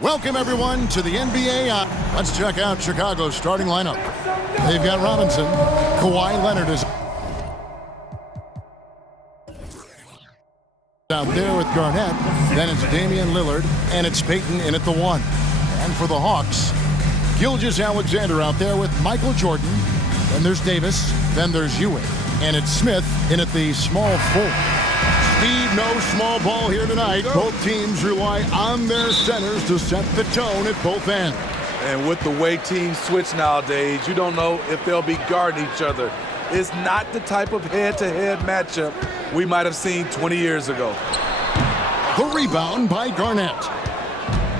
Welcome, everyone, to the NBA. Let's check out Chicago's starting lineup. They've got Robinson. Kawhi Leonard is out there with Garnett. Then it's Damian Lillard, and it's Payton in at the 1. And for the Hawks, Gilgeous-Alexander out there with Michael Jordan. Then there's Davis. Then there's Ewing. And it's Smith in at the small 4. Steve, no small ball here tonight. Both teams rely on their centers to set the tone at both ends. And with the way teams switch nowadays, you don't know if they'll be guarding each other. It's not the type of head-to-head matchup we might have seen 20 years ago. The rebound by Garnett.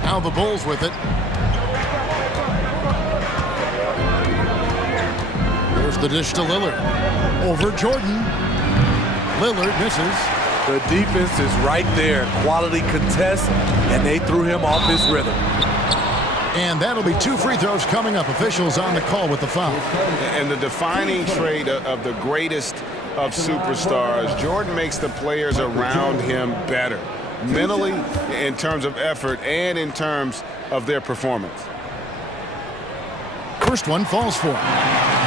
Now the Bulls with it. There's the dish to Lillard. Over Jordan. Lillard misses. The defense is right there. Quality contest, and they threw him off his rhythm. And that'll be 2 free throws coming up. Officials on the call with the foul. And the defining trait of the greatest of superstars, Jordan makes the players around him better, mentally, in terms of effort, and in terms of their performance. First one falls for him.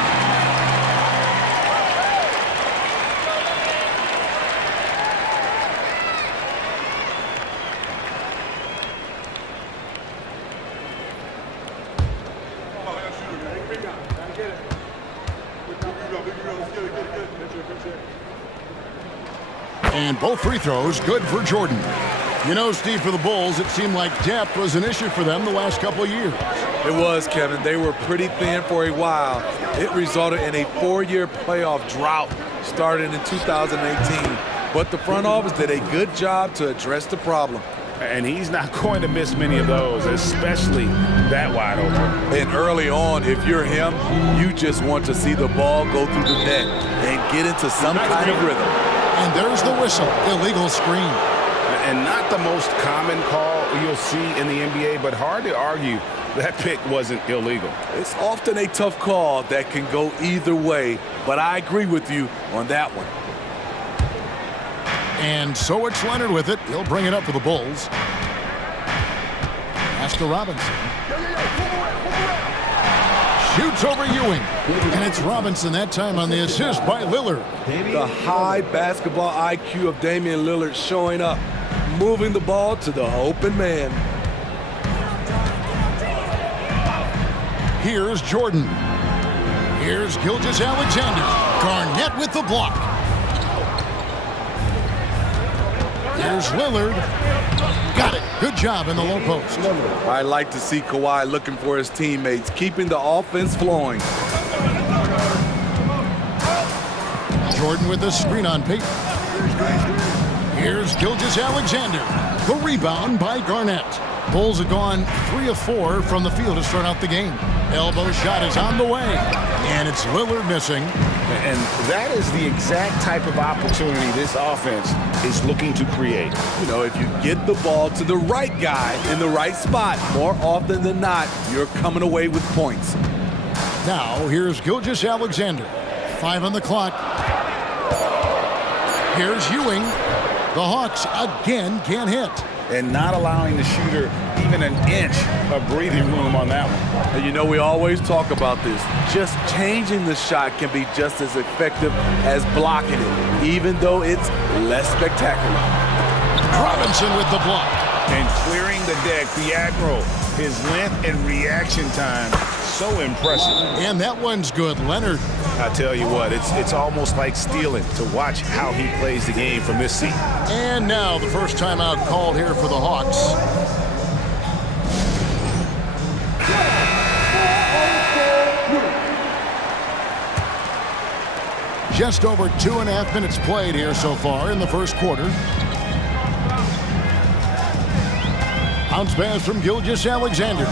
And both free throws good for Jordan. You know, Steve, for the Bulls, it seemed like depth was an issue for them the last couple of years. It was, Kevin. They were pretty thin for a while. It resulted in a 4-year playoff drought starting in 2018. But the front office did a good job to address the problem. And he's not going to miss many of those, especially that wide open. And early on, if you're him, you just want to see the ball go through the net and get into some kind of rhythm. And there's the whistle. Illegal screen. And not the most common call you'll see in the NBA, but hard to argue that pick wasn't illegal. It's often a tough call that can go either way, but I agree with you on that one. And so it's Leonard with it. He'll bring it up for the Bulls. Pass to Robinson. Shoots over Ewing. And it's Robinson that time on the assist by Lillard. The high basketball IQ of Damian Lillard showing up, moving the ball to the open man. Here's Jordan. Here's Gilgeous-Alexander. Garnett with the block. Here's Lillard. Got it. Good job in the low post. I like to see Kawhi looking for his teammates, keeping the offense flowing. Jordan with the screen on Payton. Here's Gilgeous-Alexander. The rebound by Garnett. Bulls have gone 3 of 4 from the field to start out the game. Elbow shot is on the way. And it's Lillard missing. And that is the exact type of opportunity this offense is looking to create. You know, if you get the ball to the right guy in the right spot, more often than not, you're coming away with points. Now, here's Gilgeous-Alexander. 5 on the clock. Here's Ewing. The Hawks again can't hit. And not allowing the shooter even an inch of breathing room on that one. And you know, we always talk about this. Just changing the shot can be just as effective as blocking it, even though it's less spectacular. Robinson with the block. And clearing the deck, the aggro, his length and reaction time, so impressive. And that one's good. Leonard. I tell you what, it's almost like stealing to watch how he plays the game from this seat. And now the first timeout called here for the Hawks. Just over 2.5 minutes played here so far in the first quarter. Bounce pass from Gilgeous-Alexander.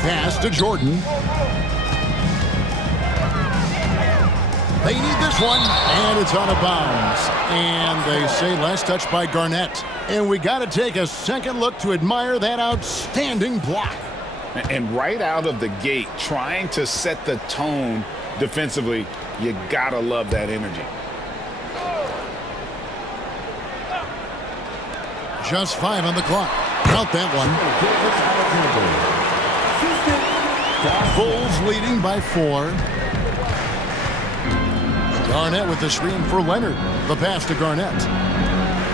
Pass to Jordan. They need this one, and it's out of bounds. And they say last touch by Garnett. And we got to take a second look to admire that outstanding block. And right out of the gate, trying to set the tone defensively, you gotta love that energy. Just 5 on the clock. Count that one. Bulls leading by 4. Garnett with the screen for Leonard. The pass to Garnett.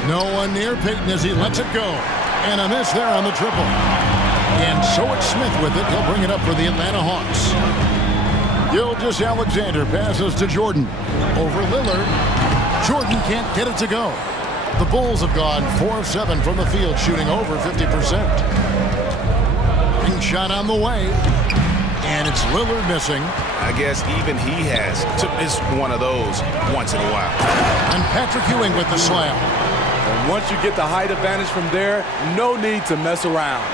No one near Payton as he lets it go. And a miss there on the triple. And so it's Smith with it. He'll bring it up for the Atlanta Hawks. Gilgeous-Alexander passes to Jordan. Over Lillard. Jordan can't get it to go. The Bulls have gone 4 of 7 from the field, shooting over 50%. Ring shot on the way. And it's Lillard missing. I guess even he has to miss one of those once in a while. And Patrick Ewing with the slam. And once you get the height advantage from there, no need to mess around.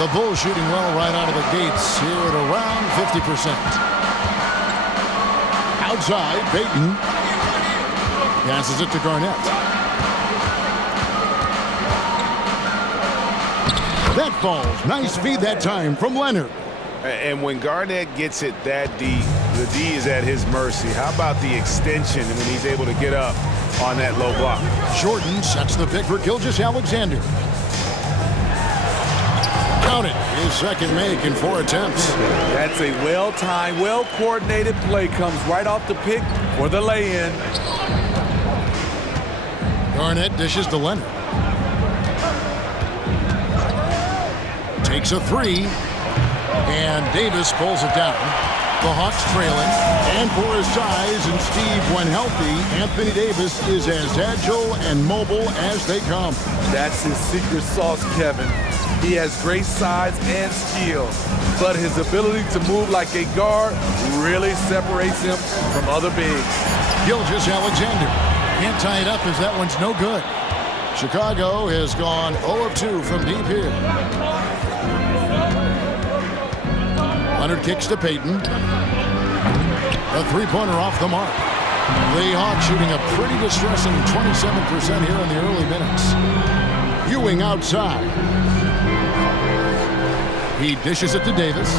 The Bulls shooting well right out of the gates here at around 50%. Outside, Payton passes it to Garnett. That falls. Nice feed that time from Leonard. And when Garnett gets it that deep, the D is at his mercy. How about the extension when he's able to get up on that low block? Jordan sets the pick for Gilgeous-Alexander. Count it. His second make in 4 attempts. That's a well-timed, well-coordinated play. Comes right off the pick for the lay-in. Garnett dishes to Leonard. Takes a 3. And Davis pulls it down. The Hawks trailing. And for his size and Steve, when healthy, Anthony Davis is as agile and mobile as they come. That's his secret sauce, Kevin. He has great size and skill, but his ability to move like a guard really separates him from other bigs. Gilgeous-Alexander can't tie it up as that one's no good. Chicago has gone 0 of 2 from deep here. Leonard kicks to Payton. A three-pointer off the mark. The Hawks shooting a pretty distressing 27% here in the early minutes. Ewing outside. He dishes it to Davis.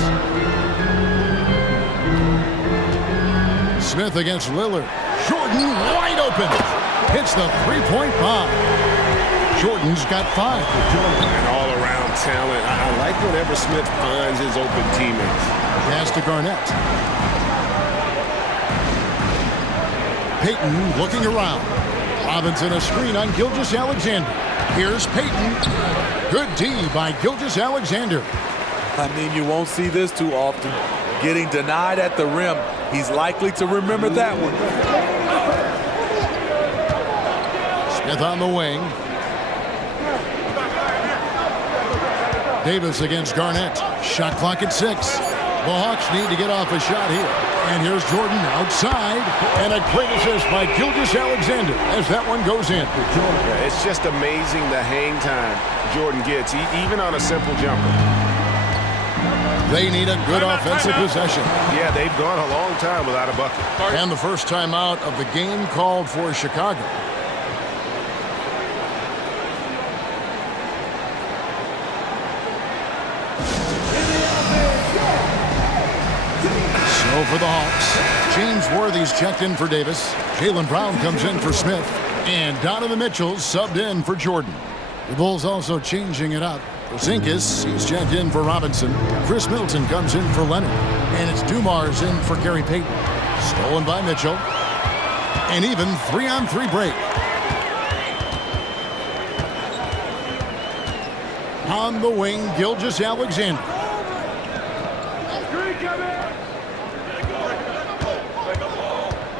Smith against Lillard. Jordan wide open. Hits the three-point bomb. Jordan's got 5. And all-around talent. I like whenever Smith finds his open teammates. Pass to Garnett. Payton looking around. Robinson a screen on Gilgeous-Alexander. Here's Payton. Good D by Gilgeous-Alexander. I mean, you won't see this too often. Getting denied at the rim. He's likely to remember that one. Smith on the wing. Davis against Garnett. Shot clock at 6. The Hawks need to get off a shot here. And here's Jordan outside. And a great assist by Gilgeous-Alexander as that one goes in. Yeah, it's just amazing the hang time Jordan gets, even on a simple jumper. They need a good offensive possession. Yeah, they've gone a long time without a bucket. And the first time out of the game called for Chicago. So for the Hawks, James Worthy's checked in for Davis. Jaylen Brown comes in for Smith. And Donovan Mitchell subbed in for Jordan. The Bulls also changing it up. Porzingis, he's checked in for Robinson. Chris Middleton comes in for Leonard. And it's Dumars in for Gary Payton. Stolen by Mitchell. And even 3-on-3 break. On the wing, Gilgeous-Alexander.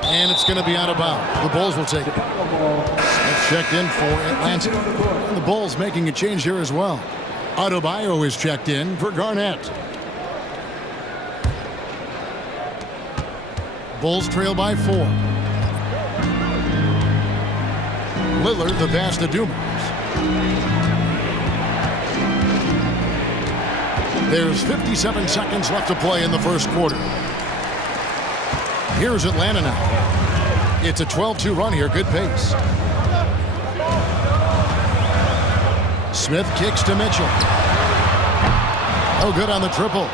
And it's going to be out of bounds. The Bulls will take it. Smith checked in for Atlanta. And the Bulls making a change here as well. Adebayo is checked in for Garnett. Bulls trail by 4. Lillard the pass to Dumars. There's 57 seconds left to play in the first quarter. Here's Atlanta now. It's a 12-2 run here. Good pace. Smith kicks to Mitchell. Oh, good on the triple.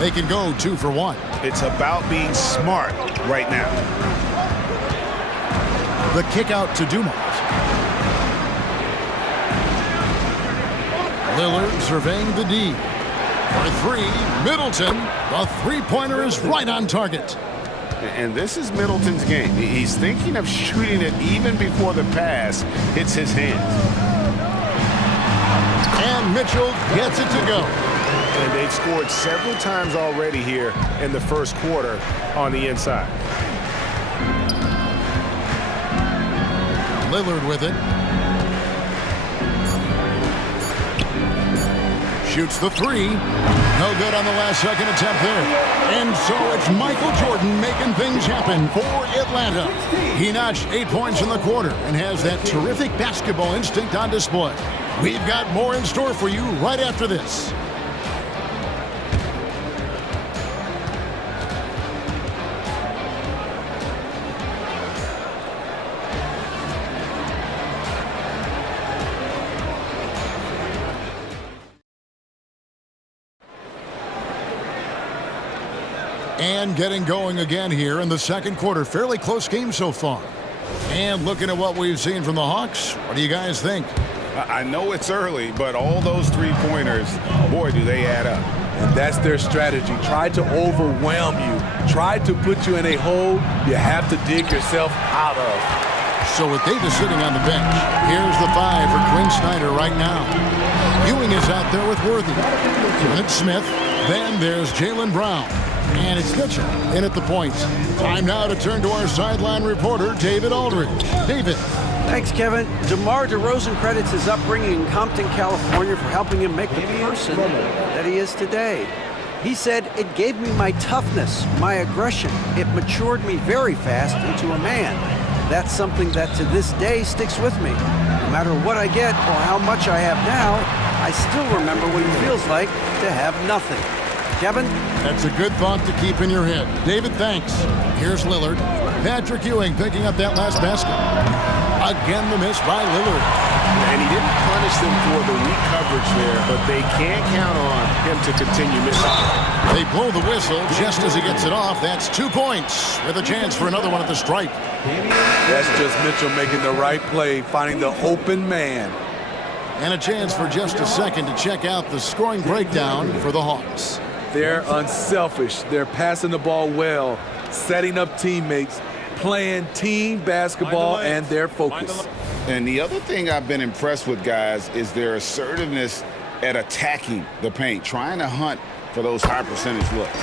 They can go 2 for 1. It's about being smart right now. The kick out to Dumars. Lillard surveying the D. For three, Middleton. The three-pointer is right on target. And this is Middleton's game. He's thinking of shooting it even before the pass hits his hands. And Mitchell gets it to go. And they've scored several times already here in the first quarter on the inside. Lillard with it. Shoots the three. No good on the last second attempt there. And so it's Michael Jordan making things happen for Atlanta. He notched 8 points in the quarter and has that terrific basketball instinct on display. We've got more in store for you right after this. And getting going again here in the second quarter. Fairly close game so far. And looking at what we've seen from the Hawks, what do you guys think? I know it's early, but all those three-pointers, boy, do they add up. And that's their strategy. Try to overwhelm you. Try to put you in a hole you have to dig yourself out of. So with Davis sitting on the bench, here's the five for Quinn Snyder right now. Ewing is out there with Worthy. Then it's Smith. Then there's Jaylen Brown. And it's Mitchell in at the point. Time now to turn to our sideline reporter, David Aldridge. David. Thanks, Kevin. DeMar DeRozan credits his upbringing in Compton, California for helping him make the person that he is today. He said, "It gave me my toughness, my aggression. It matured me very fast into a man. That's something that to this day sticks with me. No matter what I get or how much I have now, I still remember what it feels like to have nothing." Kevin? That's a good thought to keep in your head. David, thanks. Here's Lillard. Patrick Ewing picking up that last basket. Again, the miss by Lillard. And he didn't punish them for the weak coverage there, but they can't count on him to continue missing. They blow the whistle just as he gets it off. That's 2 points with a chance for another one at the stripe. That's just Mitchell making the right play, finding the open man. And a chance for just a second to check out the scoring breakdown for the Hawks. They're unselfish. They're passing the ball well, setting up teammates, playing team basketball, and their focus. And the other thing I've been impressed with, guys, is their assertiveness at attacking the paint, trying to hunt for those high percentage looks.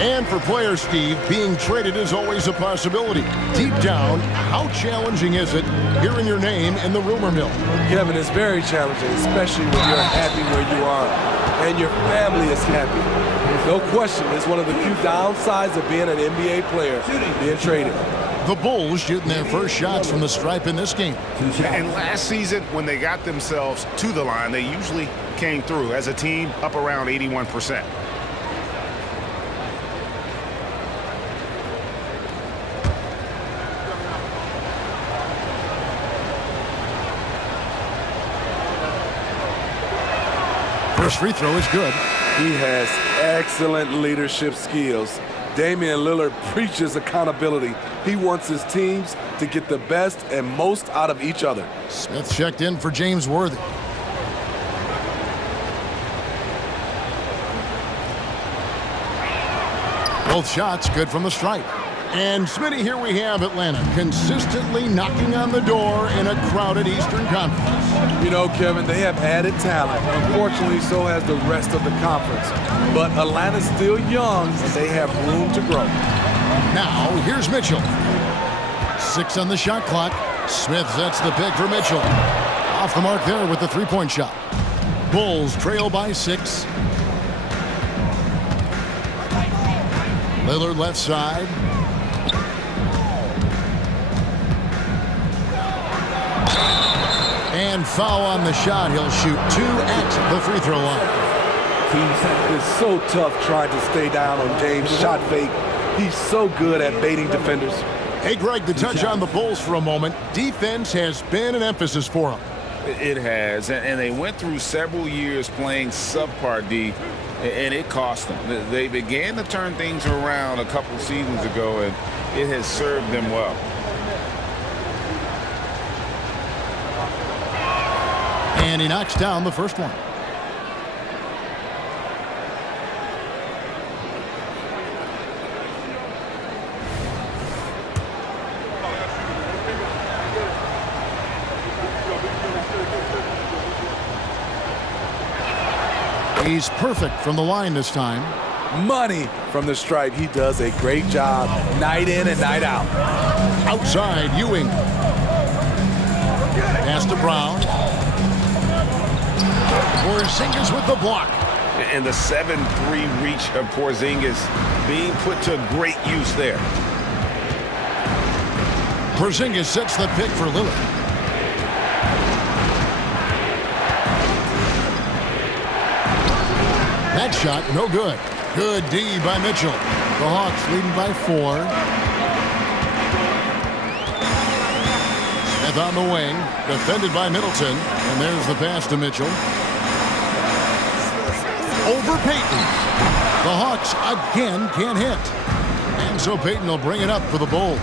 And for players, Steve, being traded is always a possibility. Deep down, how challenging is it hearing your name in the rumor mill? Kevin, it's very challenging, especially when you're happy where you are and your family is happy. No question, it's one of the few downsides of being an NBA player, being traded. The Bulls shooting their first shots from the stripe in this game. And last season, when they got themselves to the line, they usually came through as a team up around 81%. First free throw is good. He has excellent leadership skills. Damian Lillard preaches accountability. He wants his teams to get the best and most out of each other. Smith checked in for James Worthy. Both shots good from the stripe. And Smitty, here we have Atlanta consistently knocking on the door in a crowded Eastern Conference. You know, Kevin, they have added talent. Unfortunately, so has the rest of the conference. But Atlanta's still young, and they have room to grow. Now, here's Mitchell. 6 on the shot clock. Smith sets the pick for Mitchell. Off the mark there with the three-point shot. Bulls trail by 6. Lillard left side. And foul on the shot. He'll shoot 2 at the free throw line. It's so tough trying to stay down on James' shot fake. He's so good at baiting defenders. Hey, Greg, to touch on the Bulls for a moment, defense has been an emphasis for them. It has, and they went through several years playing subpar D, and it cost them. They began to turn things around a couple seasons ago, and it has served them well. And he knocks down the first one. He's perfect from the line this time. Money from the stripe. He does a great job night in and night out. Outside, Ewing. Pass to Brown. Porzingis with the block. And the 7-3 reach of Porzingis being put to great use there. Porzingis sets the pick for Lillard. That shot, no good. Good D by Mitchell. The Hawks leading by 4. Smith on the wing, defended by Middleton. And there's the pass to Mitchell. Over Payton. The Hawks again can't hit. And so Payton will bring it up for the Bulls.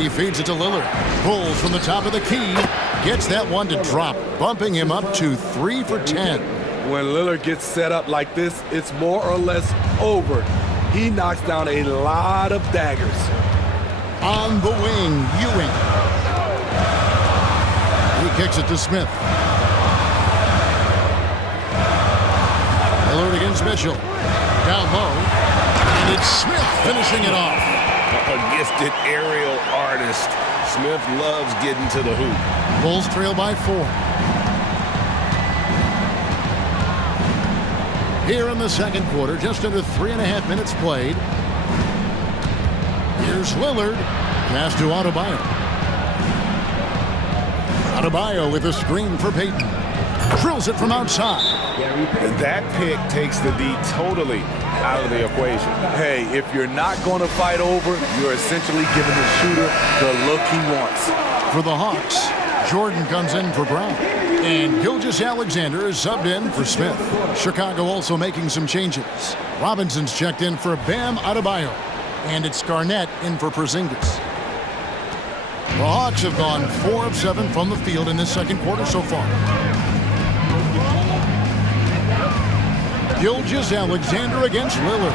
He feeds it to Lillard. Pulls from the top of the key. Gets that one to drop, bumping him up to 3 for 10. When Lillard gets set up like this, it's more or less over. He knocks down a lot of daggers. On the wing, Ewing. He kicks it to Smith. Lillard against Mitchell. Down low. And it's Smith finishing it off. A gifted aerial artist. Smith loves getting to the hoop. Bulls trail by 4. Here in the second quarter, just under 3.5 minutes played. Here's Lillard. Pass to Adebayo. Adebayo with a screen for Payton. Drills it from outside. That pick takes the D totally out of the equation. Hey, if you're not going to fight over, you're essentially giving the shooter the look he wants. For the Hawks, Jordan comes in for Brown. And Gilgeous-Alexander is subbed in for Smith. Chicago also making some changes. Robinson's checked in for Bam Adebayo. And it's Garnett in for Porzingis. The Hawks have gone 4 of 7 from the field in this second quarter so far. Gilgeous-Alexander against Lillard.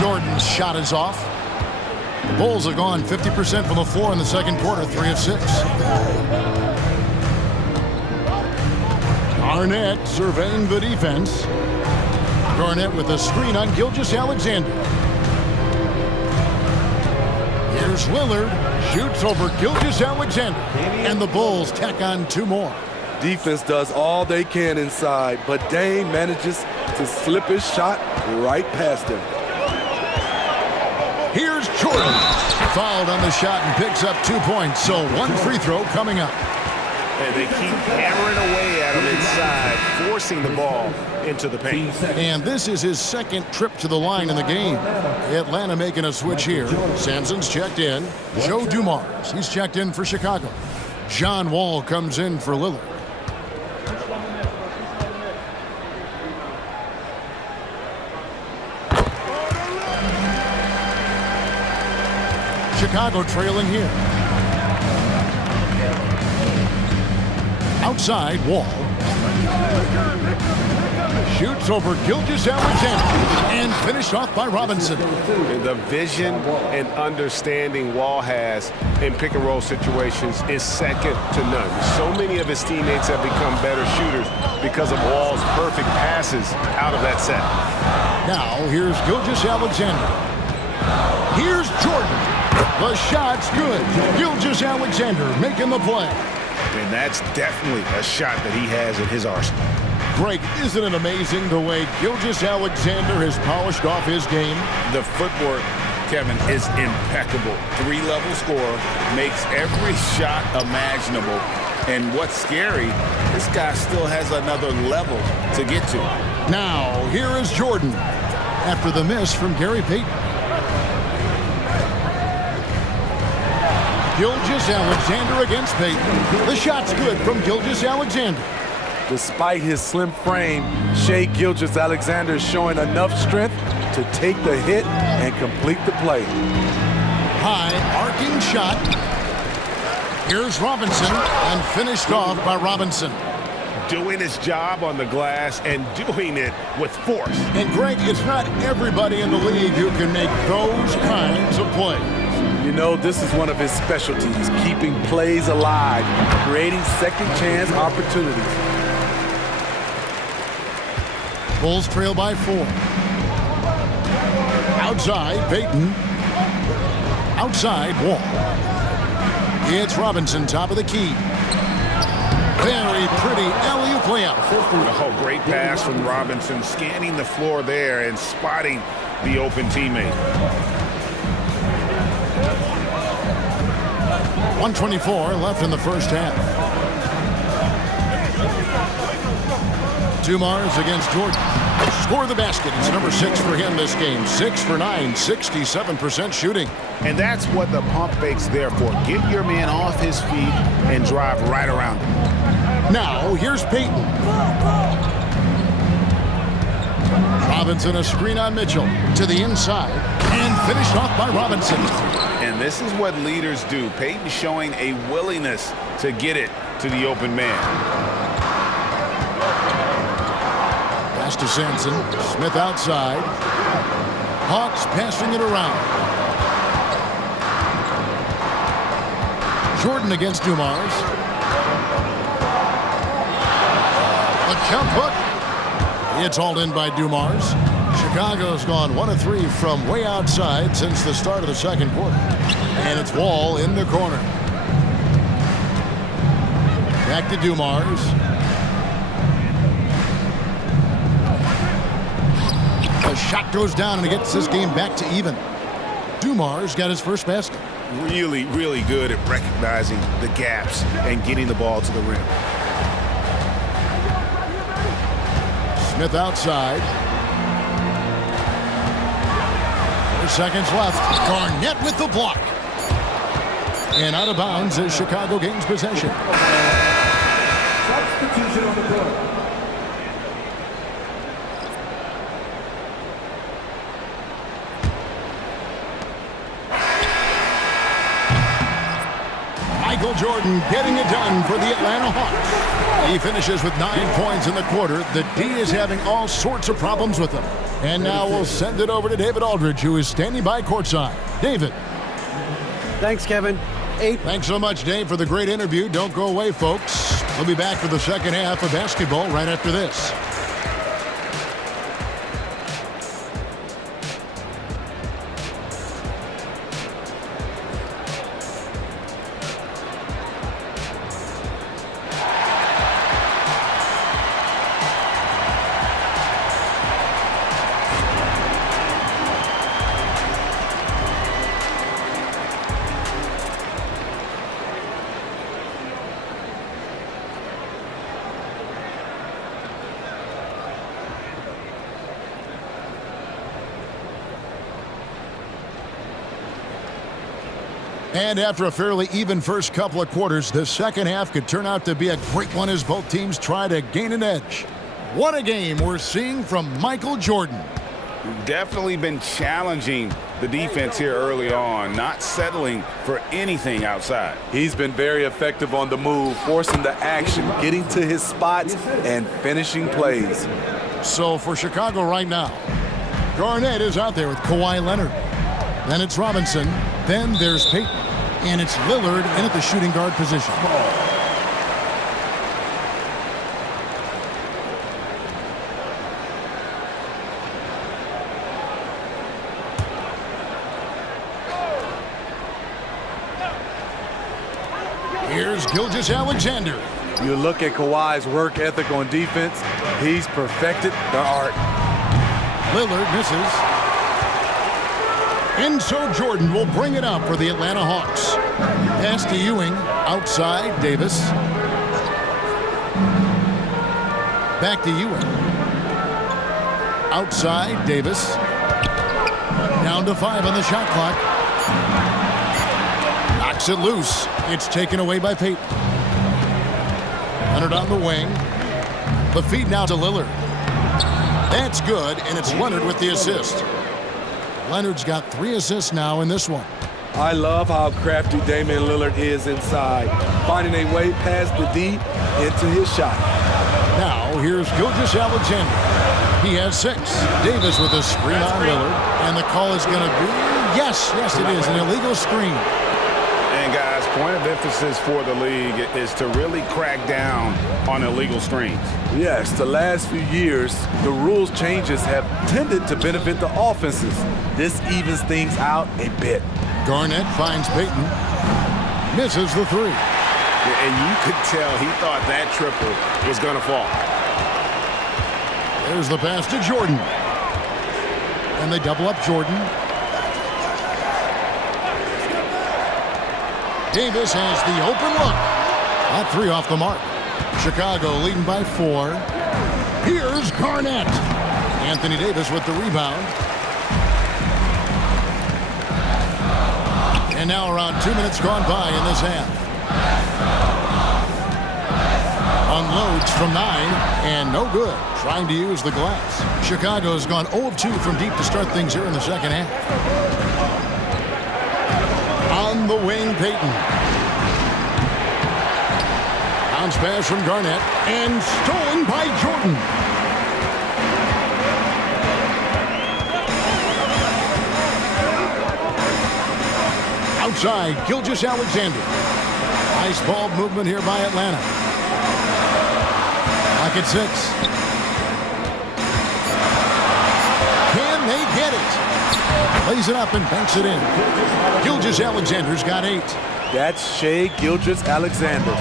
Jordan's shot is off. The Bulls have gone 50% from the floor in the second quarter, 3 of 6. Garnett surveying the defense. Garnett with a screen on Gilgeous-Alexander. Here's Lillard. Shoots over Gilgeous-Alexander. And the Bulls tack on 2 more. Defense does all they can inside, but Dame manages to slip his shot right past him. Here's Jordan. Fouled on the shot and picks up 2 points, so 1 free throw coming up. And they keep hammering away at him inside, forcing the ball into the paint. And this is his second trip to the line in the game. Atlanta making a switch here. Sampson's checked in. Joe Dumars, he's checked in for Chicago. John Wall comes in for Lillard. Chicago trailing here. Outside, Wall. Shoots over Gilgeous-Alexander and finished off by Robinson. The vision and understanding Wall has in pick-and-roll situations is second to none. So many of his teammates have become better shooters because of Wall's perfect passes out of that set. Now, here's Gilgeous-Alexander. Here's Jordan. The shot's good. Gilgeous-Alexander making the play. And that's definitely a shot that he has in his arsenal. Greg, isn't it amazing the way Gilgeous-Alexander has polished off his game? The footwork, Kevin, is impeccable. 3-level scorer, makes every shot imaginable. And what's scary, this guy still has another level to get to. Now, here is Jordan after the miss from Gary Payton. Gilgeous-Alexander against Payton. The shot's good from Gilgeous-Alexander. Despite his slim frame, Shai Gilgeous-Alexander is showing enough strength to take the hit and complete the play. High arcing shot. Here's Robinson and finished off by Robinson. doing his job on the glass and doing it with force. And Greg, it's not everybody in the league who can make those kinds of plays. You know, this is one of his specialties, keeping plays alive, creating second chance opportunities. Bulls trail by 4. Outside, Payton. Outside, Wall. It's Robinson, top of the key. Very pretty alley-oop layup. Oh, great pass from Robinson, scanning the floor there and spotting the open teammate. 1:24 left in the first half. Dumars against Jordan. Score the basket. It's number 6 for him this game. 6 for 9, 67% shooting. And that's what the pump fake's there for. Get your man off his feet and drive right around him. Now, here's Payton. Robinson, a screen on Mitchell. To the inside. And finished off by Robinson. And this is what leaders do. Payton showing a willingness to get it to the open man. Pass to Sampson. Smith outside. Hawks passing it around. Jordan against Dumars. A count hook. It's hauled in by Dumars. Chicago's gone 1 of 3 from way outside since the start of the second quarter. And it's Wall in the corner. Back to Dumars. The shot goes down and it gets this game back to even. Dumars got his first basket. Really, really good at recognizing the gaps and getting the ball to the rim. Smith outside. 4 seconds left. Garnett with the block. And out of bounds as Chicago gains possession. Substitution on the court. Michael Jordan getting it done for the Atlanta Hawks. He finishes with 9 points in the quarter. The D is having all sorts of problems with him. And now we'll send it over to David Aldridge, who is standing by courtside. David. Thanks, Kevin. 8. Thanks so much, Dave, for the great interview. Don't go away, folks. We'll be back for the second half of basketball right after this. And after a fairly even first couple of quarters, the second half could turn out to be a great one as both teams try to gain an edge. What a game we're seeing from Michael Jordan. Definitely been challenging the defense here early on, not settling for anything outside. He's been very effective on the move, forcing the action, getting to his spots, and finishing plays. So for Chicago right now, Garnett is out there with Kawhi Leonard. Then it's Robinson. Then there's Payton. And it's Lillard in at the shooting guard position. Here's Gilgeous-Alexander. You look at Kawhi's work ethic on defense, he's perfected the art. Lillard misses. And so Jordan will bring it up for the Atlanta Hawks. Pass to Ewing. Outside, Davis. Back to Ewing. Outside, Davis. Down to 5 on the shot clock. Knocks it loose. It's taken away by Payton. Leonard on the wing. The feed now to Lillard. That's good, and it's Leonard with the assist. Leonard's got 3 assists now in this one. I love how crafty Damian Lillard is inside, finding a way past the D into his shot. So here's Gilgeous-Alexander. He has 6. Davis with a screen on Lillard. And the call is going to be, yes, it is, an illegal screen. And guys, point of emphasis for the league is to really crack down on illegal screens. Yes, the last few years, the rules changes have tended to benefit the offenses. This evens things out a bit. Garnett finds Payton. Misses the 3. And you could tell he thought that triple was going to fall. There's the pass to Jordan. And they double up Jordan. Davis has the open look. That 3 off the mark. Chicago leading by 4. Here's Garnett. Anthony Davis with the rebound. And now around 2 minutes gone by in this half. Unloads from 9 and no good. Trying to use the glass. Chicago's gone 0 of 2 from deep to start things here in the second half. On the wing, Payton. Bounce pass from Garnett and stolen by Jordan. Outside, Gilgeous-Alexander. Nice ball movement here by Atlanta. Back at 6. Can they get it? Lays it up and banks it in. Gilgeous-Alexander's got 8. That's Shai Gilgeous-Alexander.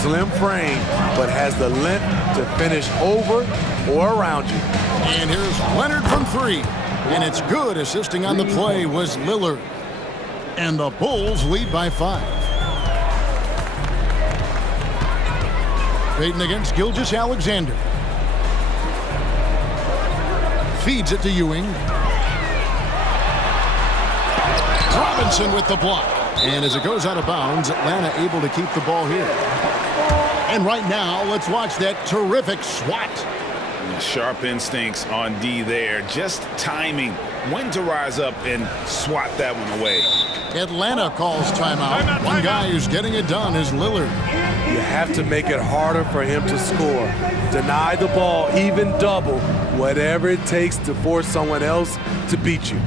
Slim frame, but has the length to finish over or around you. And here's Leonard from 3. And it's good. Assisting on the play was Lillard. And the Bulls lead by 5. Payton against Gilgeous-Alexander. Feeds it to Ewing. Robinson with the block. And as it goes out of bounds, Atlanta able to keep the ball here. And right now, let's watch that terrific swat. Sharp instincts on D there. Just timing when to rise up and swat that one away. Atlanta calls timeout. One guy who's getting it done is Lillard. You have to make it harder for him to score. Deny the ball, even double, whatever it takes to force someone else to beat you.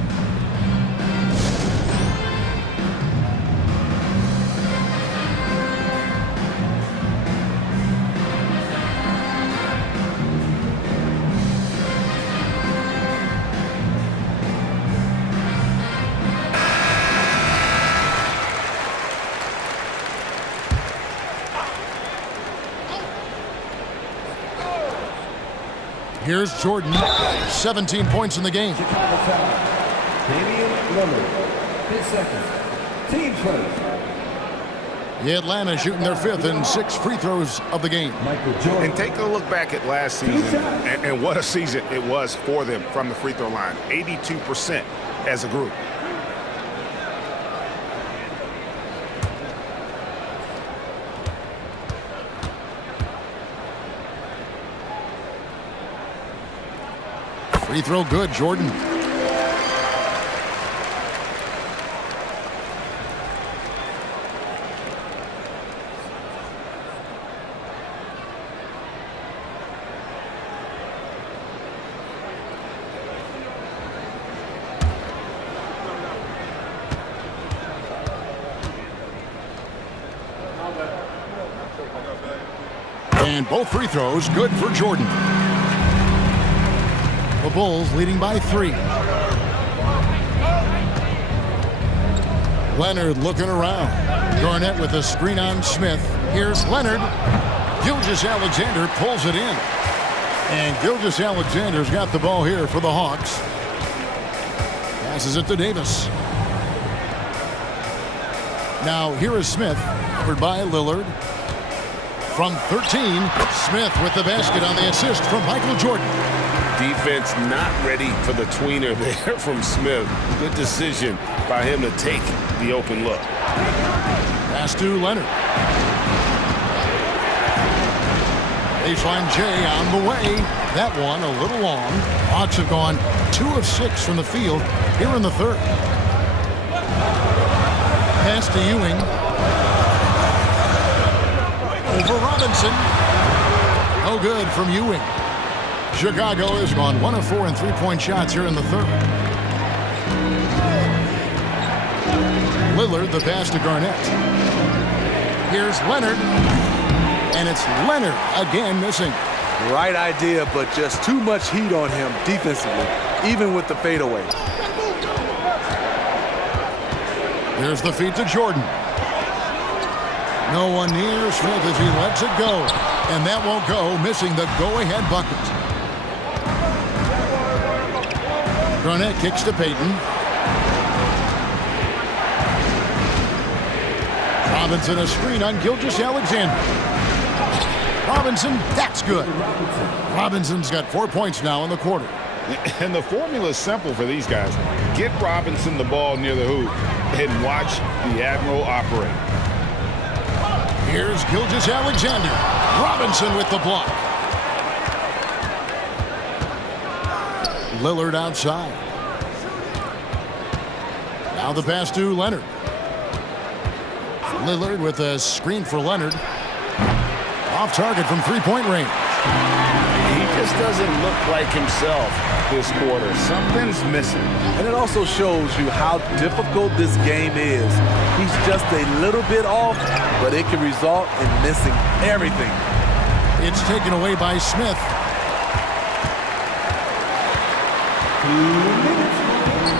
Here's Jordan, 17 points in the game. Chicago foul. Damian Lillard, 10 seconds. Team foul. The Atlanta shooting their 5th and 6th free throws of the game. Michael Jordan. And take a look back at last season, and what a season it was for them from the free throw line. 82% as a group. Free throw good, Jordan. And both free throws good for Jordan. The Bulls leading by 3. Leonard looking around. Garnett with a screen on Smith. Here's Leonard. Gilgeous-Alexander pulls it in. And Gilgeous-Alexander's got the ball here for the Hawks. Passes it to Davis. Now here is Smith, covered by Lillard. From 13, Smith with the basket on the assist from Michael Jordan. Defense not ready for the tweener there from Smith. Good decision by him to take the open look. Pass to Leonard. Baseline J on the way. That one a little long. Hawks have gone 2 of 6 from the field here in the 3rd. Pass to Ewing. Over Robinson. No good from Ewing. Chicago has gone 1 of 4 in three-point shots here in the third. Lillard, the pass to Garnett. Here's Leonard. And it's Leonard again missing. Right idea, but just too much heat on him defensively, even with the fadeaway. Here's the feed to Jordan. No one near Smith as he lets it go. And that won't go, missing the go-ahead bucket. Garnett kicks to Payton. Robinson a screen on Gilgeous-Alexander. Robinson, that's good. Robinson's got 4 points now in the quarter. And the formula is simple for these guys. Get Robinson the ball near the hoop and watch the Admiral operate. Here's Gilgeous-Alexander. Robinson with the block. Lillard outside. Now the pass to Leonard. Lillard with a screen for Leonard. Off target from three-point range. He just doesn't look like himself this quarter. Something's missing. And it also shows you how difficult this game is. He's just a little bit off, but it can result in missing everything. It's taken away by Smith.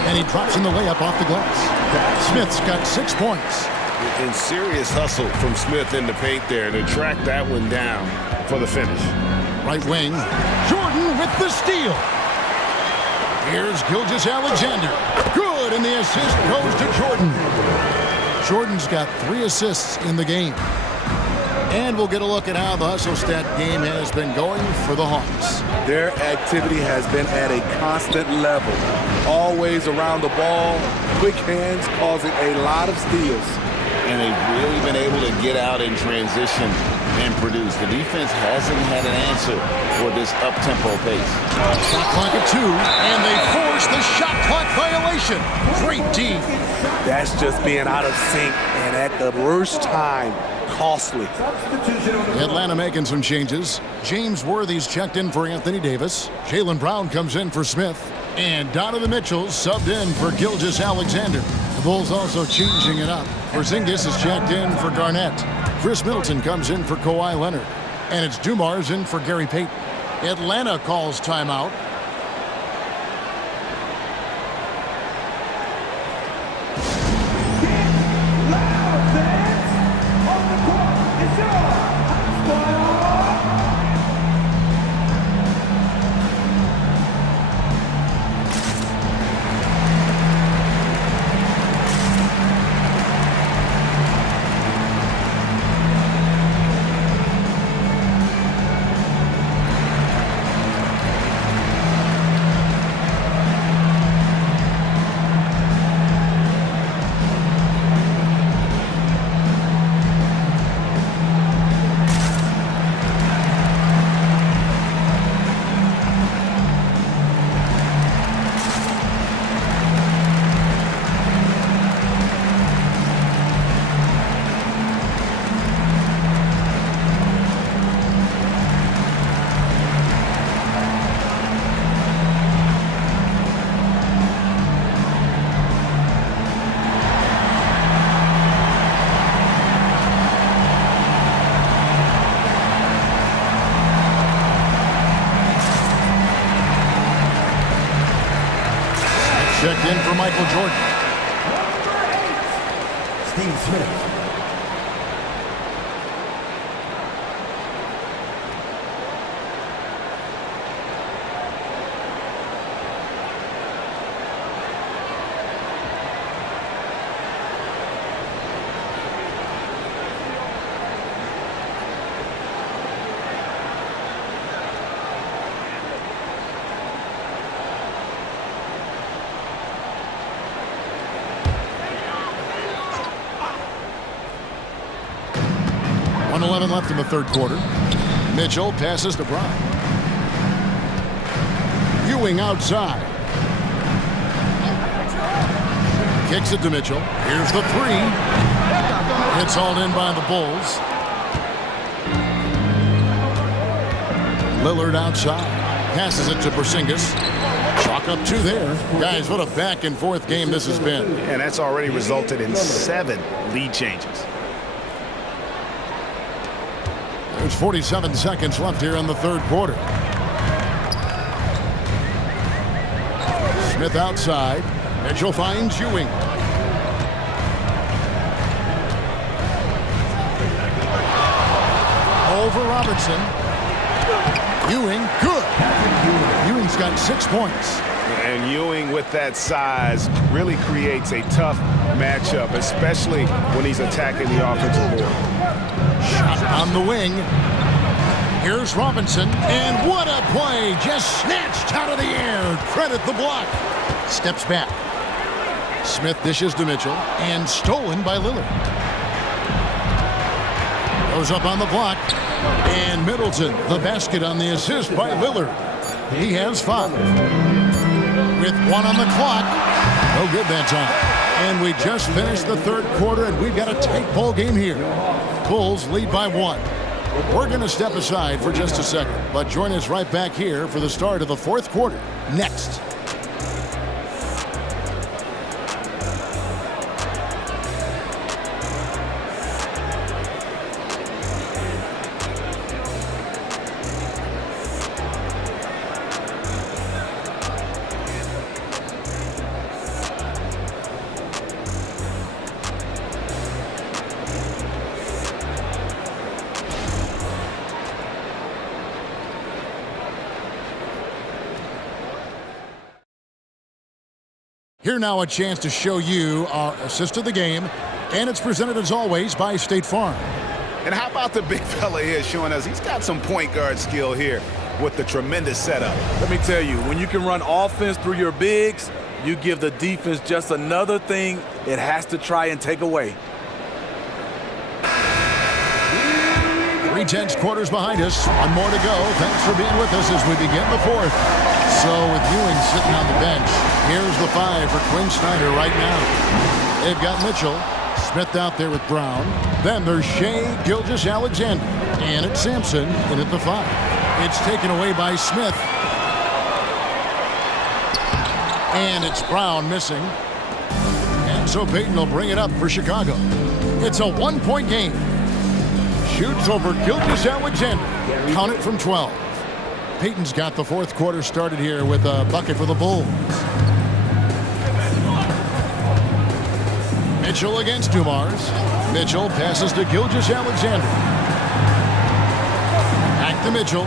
And he drops in the layup off the glass. Smith's got 6 points. And serious hustle from Smith in the paint there to track that one down for the finish. Right wing. Jordan with the steal. Here's Gilgeous-Alexander. Good, and the assist goes to Jordan. Jordan's got 3 assists in the game. And we'll get a look at how the hustle stat game has been going for the Hawks. Their activity has been at a constant level. Always around the ball, quick hands causing a lot of steals. And they've really been able to get out in transition and produce. The defense hasn't had an answer for this up-tempo pace. Shot clock at 2, and they force the shot clock violation. Great D. That's just being out of sync and at the worst time, costly. Atlanta making some changes. James Worthy's checked in for Anthony Davis. Jaylen Brown comes in for Smith. And Donovan Mitchell subbed in for Gilgeous-Alexander. The Bulls also changing it up. Porzingis is checked in for Garnett. Chris Middleton comes in for Kawhi Leonard. And it's Dumars in for Gary Payton. Atlanta calls timeout. Checked in for Michael Jordan. Steve Smith. Left in the third quarter. Mitchell passes to Brown. Ewing outside. Kicks it to Mitchell. Here's the 3. It's hauled in by the Bulls. Lillard outside. Passes it to Porzingis. Chalk up 2 there. Guys, what a back and forth game this has been. And that's already resulted in 7 lead changes. There's 47 seconds left here in the third quarter. Smith outside. Mitchell finds Ewing. Over Robertson. Ewing, good. Ewing's got 6 points. And Ewing, with that size, really creates a tough matchup, especially when he's attacking the offensive board. Shot on the wing. Here's Robinson, and what a play! Just snatched out of the air. Credit the block. Steps back. Smith dishes to Mitchell, and stolen by Lillard. Goes up on the block, and Middleton, the basket on the assist by Lillard. He has 5. With 1 on the clock, no good that time. And we just finished the third quarter, and we've got a tight ball game here. Bulls lead by 1. We're going to step aside for just a second, but join us right back here for the start of the fourth quarter next. Here now a chance to show you our assist of the game, and it's presented as always by State Farm. And how about the big fella here showing us he's got some point guard skill here with the tremendous setup. Let me tell you, when you can run offense through your bigs, you give the defense just another thing it has to try and take away. 3/10 quarters behind us. 1 more to go. Thanks for being with us as we begin the fourth. So with Ewing sitting on the bench, here's the 5 for Quinn Snyder right now. They've got Mitchell. Smith out there with Brown. Then there's Shea Gilgeous-Alexander. And it's Sampson in at the 5. It's taken away by Smith. And it's Brown missing. And so Payton will bring it up for Chicago. It's a 1-point game. Shoots over Gilgeous-Alexander. Count it from 12. Payton's got the fourth quarter started here with a bucket for the Bulls. Mitchell against Dumars. Mitchell passes to Gilgeous-Alexander. Back to Mitchell.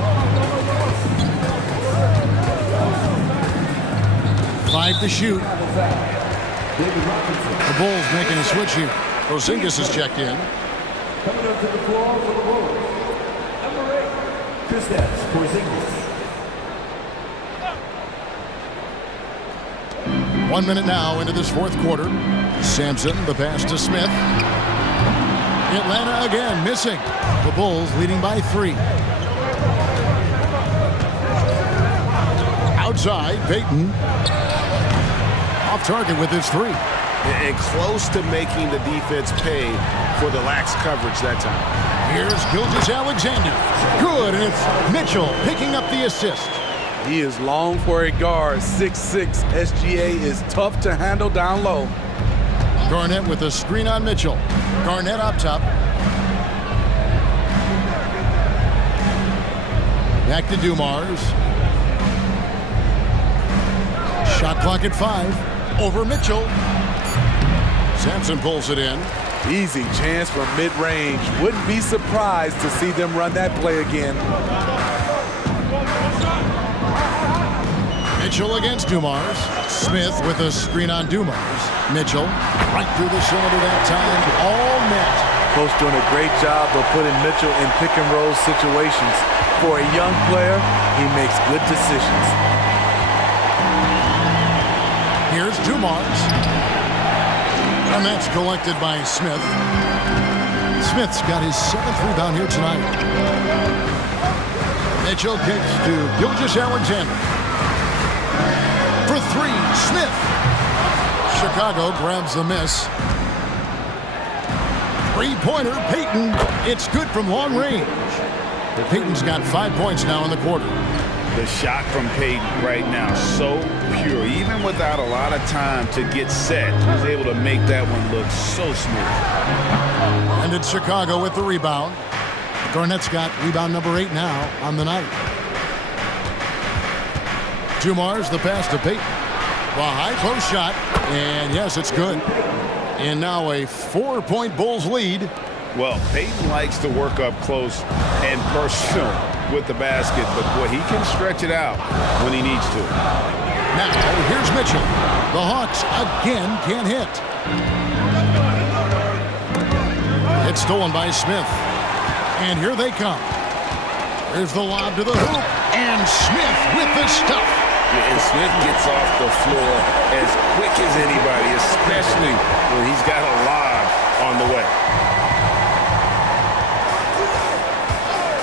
5 to shoot. The Bulls making a switch here. Porzingis is checked in. Coming up to the floor for the Bulls, number 8, Kristaps Porzingis. 1 minute now into this fourth quarter. Sampson, the pass to Smith. Atlanta again missing. The Bulls leading by 3. Outside, Payton. Off target with his 3. And close to making the defense pay for the lax coverage that time. Here's Gilgeous-Alexander. Good, and it's Mitchell picking up the assist. He is long for a guard. 6'6". SGA is tough to handle down low. Garnett with a screen on Mitchell. Garnett up top. Back to Dumars. Shot clock at 5. Over Mitchell. Sampson pulls it in. Easy chance from mid-range. Wouldn't be surprised to see them run that play again. Mitchell against Dumars. Smith with a screen on Dumars. Mitchell right through the cylinder that time. All net. Coach doing a great job of putting Mitchell in pick-and-roll situations. For a young player, he makes good decisions. Here's Dumars. And that's collected by Smith. Smith's got his 7th rebound here tonight. Mitchell kicks to Gilgeous-Alexander. For 3, Smith. Chicago grabs the miss. 3-pointer, Payton. It's good from long range. Peyton's got 5 points now in the quarter. The shot from Peyton right now, so pure. Even without a lot of time to get set, he's able to make that one look so smooth. And it's Chicago with the rebound. Garnett's got rebound number 8 now on the night. Dumars the pass to Peyton. The high post shot, and yes, it's good. And now a 4-point Bulls lead. Well, Peyton likes to work up close and personal with the basket, but boy, he can stretch it out when he needs to. Now, here's Mitchell. The Hawks again can't hit. It's stolen by Smith. And here they come. Here's the lob to the hoop. And Smith with the stuff. And Smith gets off the floor as quick as anybody, especially when he's got a lob on the way.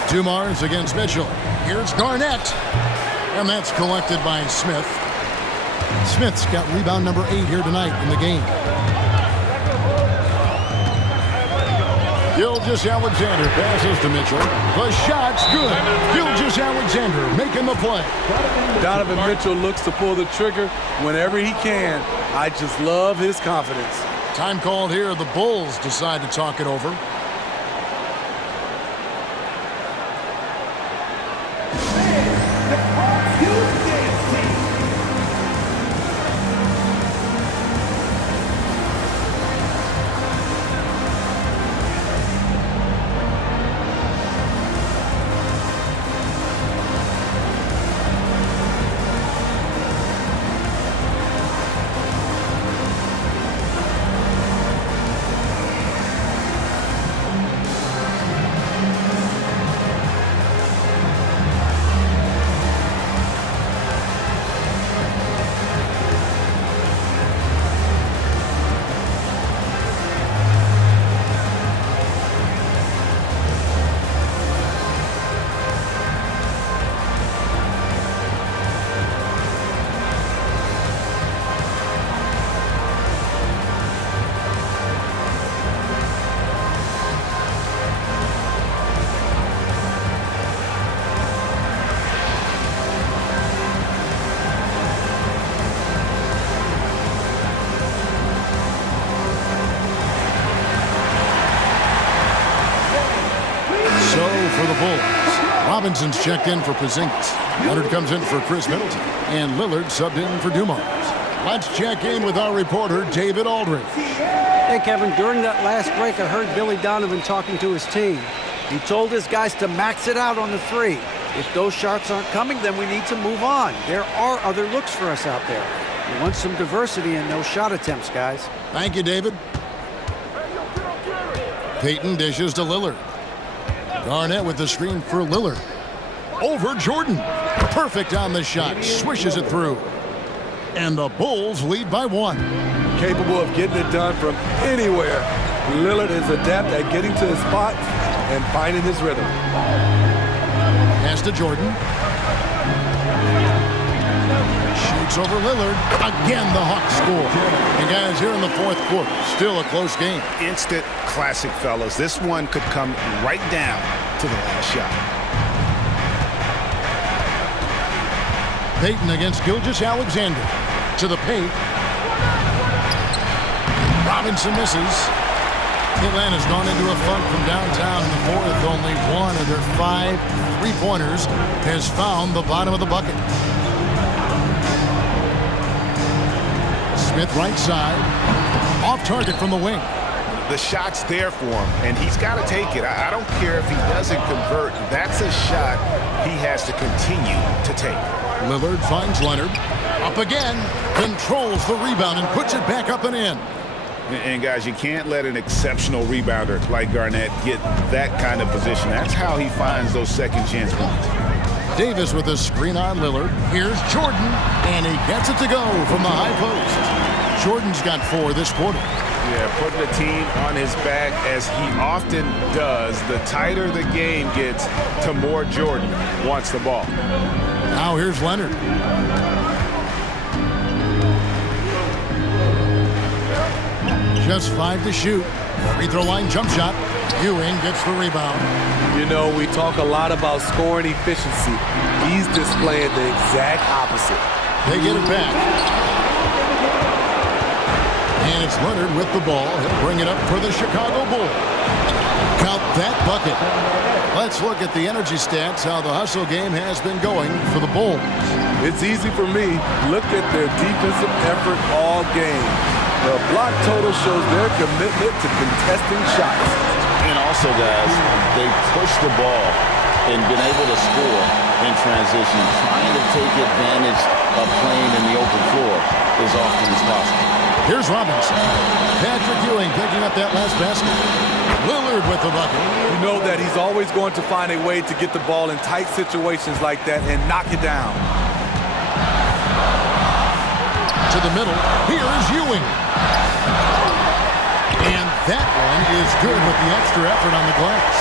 Dumars against Mitchell. Here's Garnett. And that's collected by Smith. Smith's got rebound number 8 here tonight in the game. Gilgeous-Alexander passes to Mitchell. The shot's good. Gilgeous-Alexander making the play. Donovan Mitchell looks to pull the trigger whenever he can. I just love his confidence. Time called here. The Bulls decide to talk it over. For the Bulls, Robinson's checked in for Porzingis. Leonard comes in for Chris Middleton. And Lillard subbed in for Dumars. Let's check in with our reporter, David Aldridge. Hey, Kevin, during that last break, I heard Billy Donovan talking to his team. He told his guys to max it out on the 3. If those shots aren't coming, then we need to move on. There are other looks for us out there. We want some diversity in those shot attempts, guys. Thank you, David. Peyton dishes to Lillard. Garnett with the screen for Lillard. Over Jordan. Perfect on the shot. Swishes it through. And the Bulls lead by 1. Capable of getting it done from anywhere. Lillard is adept at getting to his spot and finding his rhythm. Pass to Jordan. Shoots over Lillard. Again, the Hawks score. And guys, here in the 4th quarter, still a close game. Instant classic, fellas. This one could come right down to the last shot. Peyton against Gilgeous-Alexander. To the paint. Robinson misses. Atlanta's gone into a funk from downtown in the 4th. Only one of their 5 3-pointers has found the bottom of the bucket. Smith right side. Off target from the wing. The shot's there for him, and he's got to take it. I don't care if he doesn't convert. That's a shot he has to continue to take. Lillard finds Leonard. Up again. Controls the rebound and puts it back up and in. And guys, you can't let an exceptional rebounder like Garnett get that kind of position. That's how he finds those second chance points. Davis with a screen on Lillard. Here's Jordan, and he gets it to go from the high post. Jordan's got 4 this quarter. Yeah, putting the team on his back as he often does. The tighter the game gets, the more Jordan wants the ball. Now here's Leonard. Just 5 to shoot. Free throw line jump shot. Ewing gets the rebound. You know, we talk a lot about scoring efficiency. He's displaying the exact opposite. They get it back. And it's Leonard with the ball. He'll bring it up for the Chicago Bulls. Count that bucket. Let's look at the energy stats, how the hustle game has been going for the Bulls. It's easy for me. Look at their defensive effort all game. The block total shows their commitment to contesting shots. And also, guys, they push the ball and been able to score in transition, trying to take advantage of playing in the open floor as often as possible. Here's Robinson. Patrick Ewing picking up that last basket. Lillard with the bucket. You know that he's always going to find a way to get the ball in tight situations like that and knock it down. To the middle. Here is Ewing. And that one is good with the extra effort on the glass.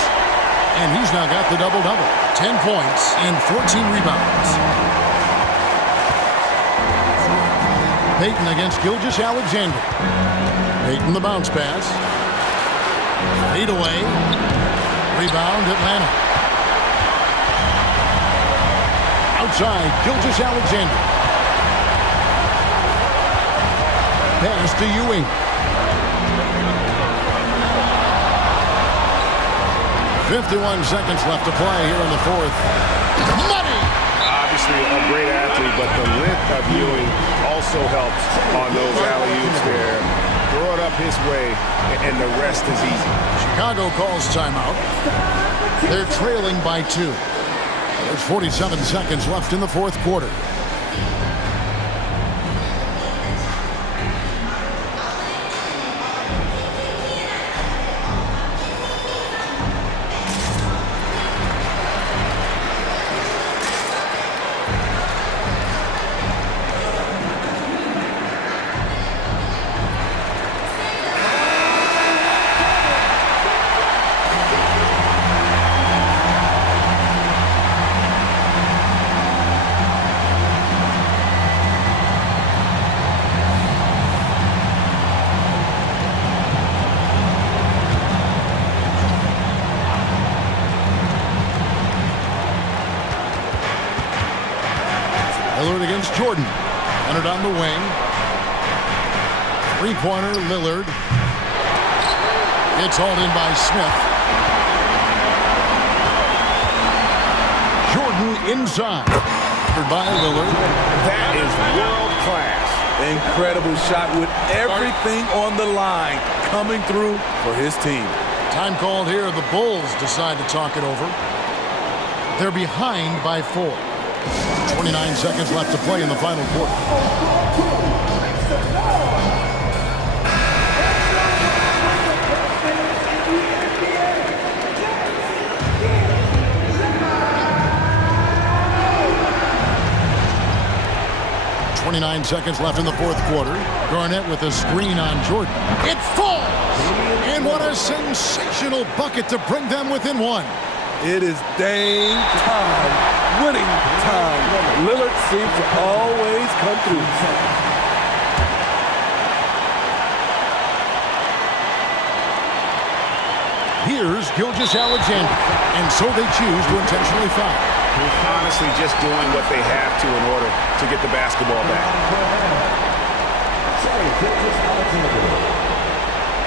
And he's now got the double-double. 10 points and 14 rebounds. Payton against Gilgeous-Alexander. Payton the bounce pass. Fade away. Rebound Atlanta. Outside, Gilgeous-Alexander. Pass to Ewing. 51 seconds left to play here in the fourth. Money! Obviously a great athlete, but the length of Ewing also helps on those alley-oops there. Throw it up his way, and the rest is easy. Chicago calls timeout. They're trailing by 2. There's 47 seconds left in the fourth quarter. Lillard against Jordan. Leonard on the wing. Three-pointer, Lillard. It's hauled in by Smith. Jordan inside. By Lillard. That is world class. Incredible shot with everything on the line coming through for his team. Time called here. The Bulls decide to talk it over. They're behind by 4. 29 seconds left to play in the final quarter. .29 seconds left in the fourth quarter. Garnett with a screen on Jordan. It falls! And what a sensational bucket to bring them within 1. It is dang time. Winning time. Lillard seems to always come through. Here's Gilgeous-Alexander. And so they choose to intentionally foul. Honestly, just doing what they have to in order to get the basketball back. Gilgeous-Alexander.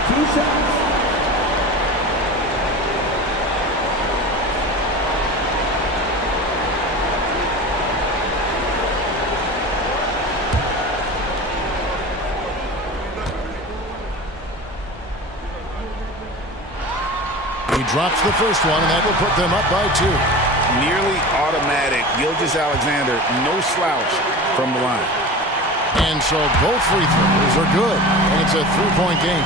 2 shots. He drops the first one, and that will put them up by 2. Nearly automatic. Gilgeous-Alexander, no slouch from the line. And so both free throws are good, and it's a 3-point game.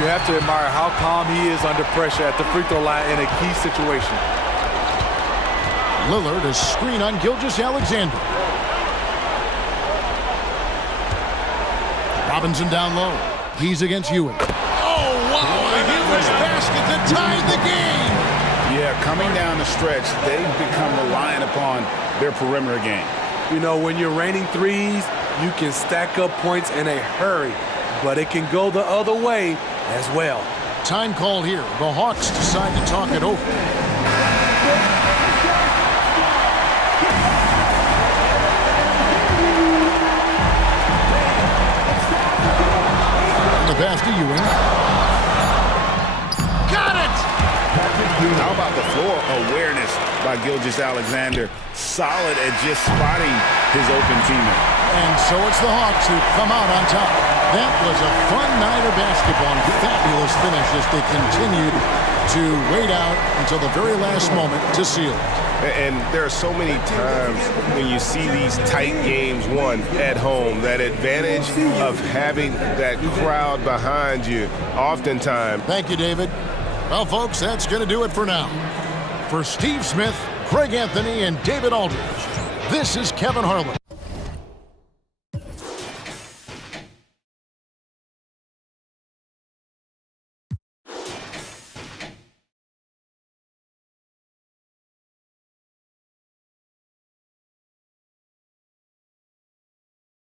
You have to admire how calm he is under pressure at the free throw line in a key situation. Lillard, a screen on Gilgeous-Alexander. Robinson down low. He's against Ewing. Oh, wow! A huge basket to tie the game! Yeah, coming down the stretch, they've become reliant upon their perimeter game. You know, when you're raining threes, you can stack up points in a hurry, but it can go the other way as well. time called here. The Hawks decide to talk it over. The pass to Ewing. Got it! How about the floor awareness by Gilgeous-Alexander? Solid at just spotting his open teammate. And so it's the Hawks who come out on top. That was a fun night of basketball and fabulous finish as they continued to wait out until the very last moment to seal it. And there are so many times when you see these tight games won at home, that advantage of having that crowd behind you oftentimes. Thank you, David. Well, folks, that's going to do it for now. For Steve Smith, Craig Anthony, and David Aldridge, this is Kevin Harlan.